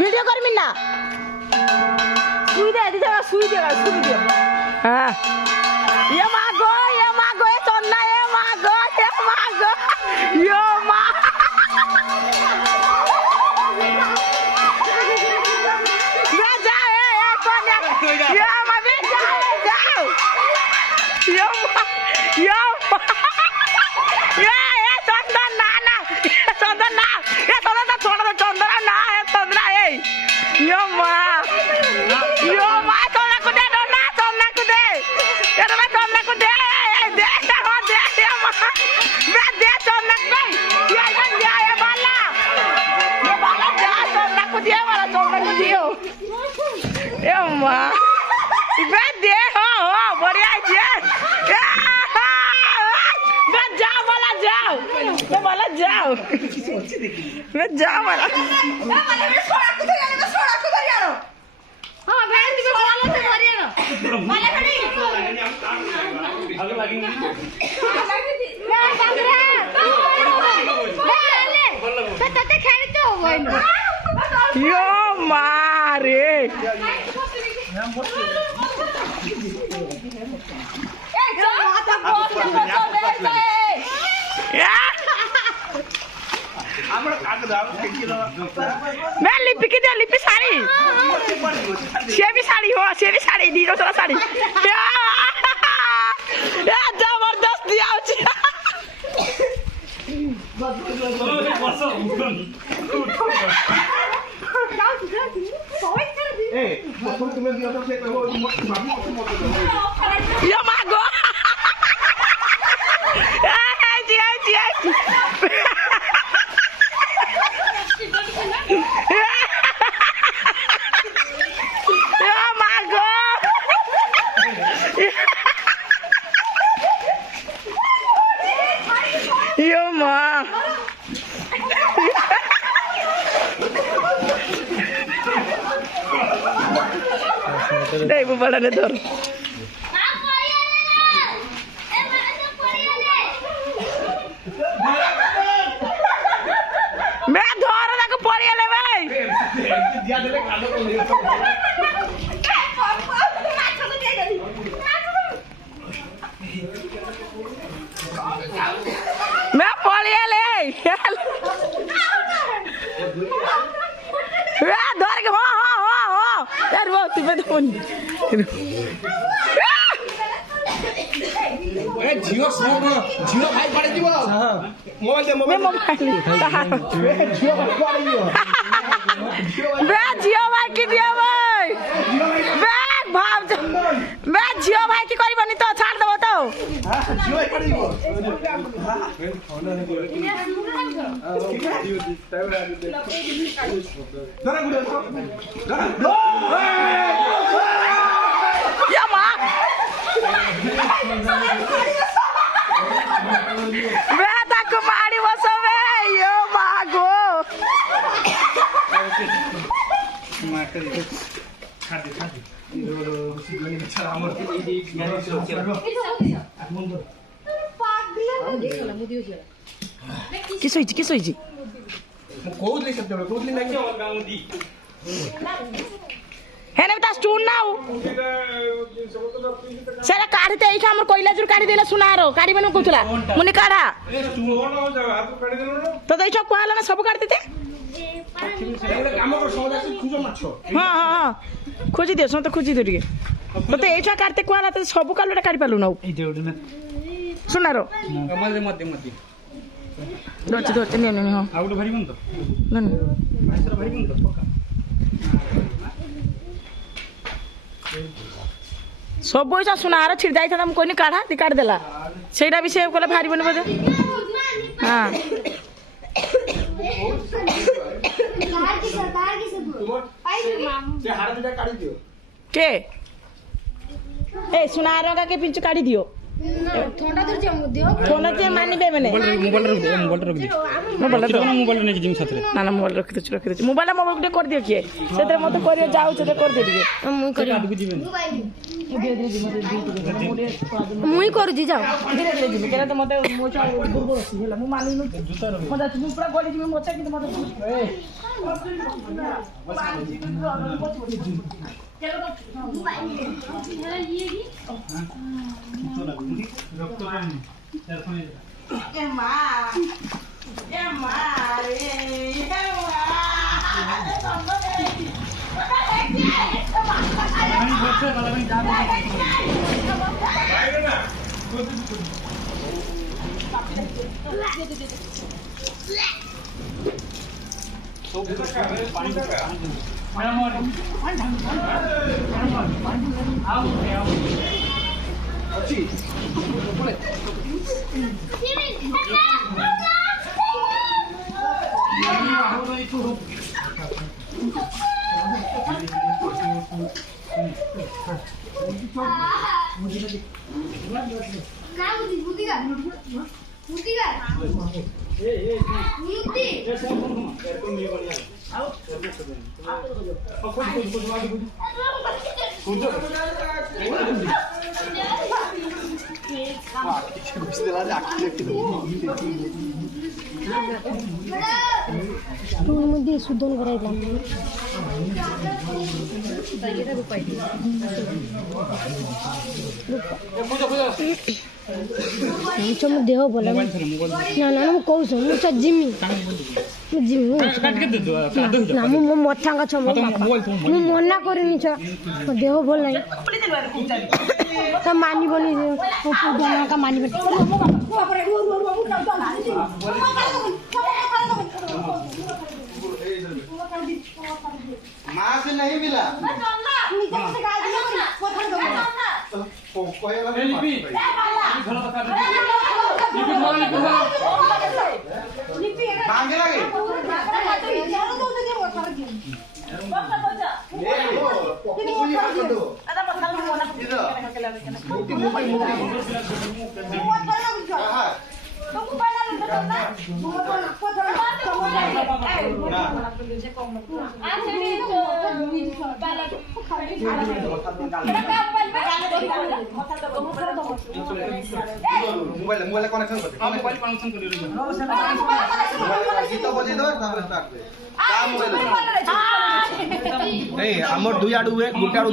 Video कर मिन्ना सुई दे दीजिए सुई दे हां ये मागो ये चन्ना ये मागो यो मा ये जा ए कौन ये मा बे जाओ यो ये चंदन ना चंदन ना ये चंदन छोड़ दे चंदन ना है चंदन ए यो मा चंदन को दे दो ना चंदन को दे ये तो मैं चंदन को दे दे हो दे ये मा मैं दे चंदन को ये बाला जा चंदन को दिया वाला चंदन को दियो ये मा मैं दे हो बढ़िया जे जाओ मैं जाओ वाला मैं सोड़ा को धरियानो हां मैं तुम्हें बोलो से धरियानो वाला खड़ी आगे लगी ले बंदरा ले तते खेल तो होइनो यो मारे ए जो माता बोल दे मैं लिपि की दे लिपि साड़ी से भी साड़ी हो से भी साड़ी दी जो साड़ी या जबरदस्त दिया ये मागो Yo ma. Dai bubala ne dor. मैं धर तक पड़िया ले भाई दिया देले कालो को ले मैं पड़िया ले धर के हां यार वो तुम्हें तो ए जियो भाई पड़े जीव मोबाइल दे मोबाइल जियो भाई पड़े जीव बे जियो भाई की दिया भाई बे भाव मैं जियो भाई की करबनी तो छाड़ देबो तो जियो भाई पड़े जीव जरा गुड या मां बे ताको मारी बसो बे यो मागो किस होइछि कोउदली सब कोउदली नहीं हेने ता स्टून नाउ सेरा काढते एठा हमर कोइला जुर काढी देला सुनारो काढी बनु कोथला मुनि काढा ए स्टून हो जा हाथ काढी देलो तो एठा कोहाला ना सब काढ देते काम कर समझ आसी खुजो माछो हां खोजी दे तो खोजी दे तो एठा काढते कोहाला तो सब कालोटा काढी पालु नाउ ए देउड ना सुनारो कमल मध्य दोचे ने हां आउट भरी बन तो नन मास्टर भरी बन तो पक्का सब पैसा सुनार छिड़ जाई था हम कोनी काढा ती काढ देला सेटा भी से कोले भारी बने बजे हां से हार दिया काढी दियो के ए सुनार का के पिंचु काढी दियो ଥଣ୍ଡା ଧରିଛି ଆମ ଦେହ ଫୋନ ଅଛି ମାନିବେ ମାନେ মোবাইল রখ দে মোবাইল রখ দে মোবাইল নেকি জিম সাথে ନା ନା ମୋବାଇଲ ରଖିଦେଉଛି ମୋବାଇଲଟା ମୋ ଟିକେ କରିଦିଅ କିଏ ସେଥିରେ ମତେ କରିବା ଯାଉଛି ତ କରିଦିଅ ଟିକେ ମୁଇଁ କରିବି আটকু দিবেন ମୁଇଁ କରୁଛି ଯାଅ ଧୀରେ ଧୀରେ ଯିବି କେବେ ତ ମତେ ମୋ ଛୁଆ ଦୁର୍ବଳ ଅଛି ହେଲା ମୁଁ ମାନିନୁ ମତେ ମୁଁ ପୁରା ଗଳି ଯିବି ମତେ କିନ୍ତୁ ମତେ मध्ये सुधन करायला आमच्या मग देह बोला ना ना मग कौस मुझा जिमी जिमी ना मु मठांगा छ मु मना करिनी छ देह बोल नाही त मानी बनी पुदना का मानी बनी माँ से नहीं मिला मांगे लगे मोबाइल कनेक्शन कर মোবাইল কানেকশন করে गीत बजे दो स्टार्ट का मोबाइल ए हमर दुई आडू है गुटे आडू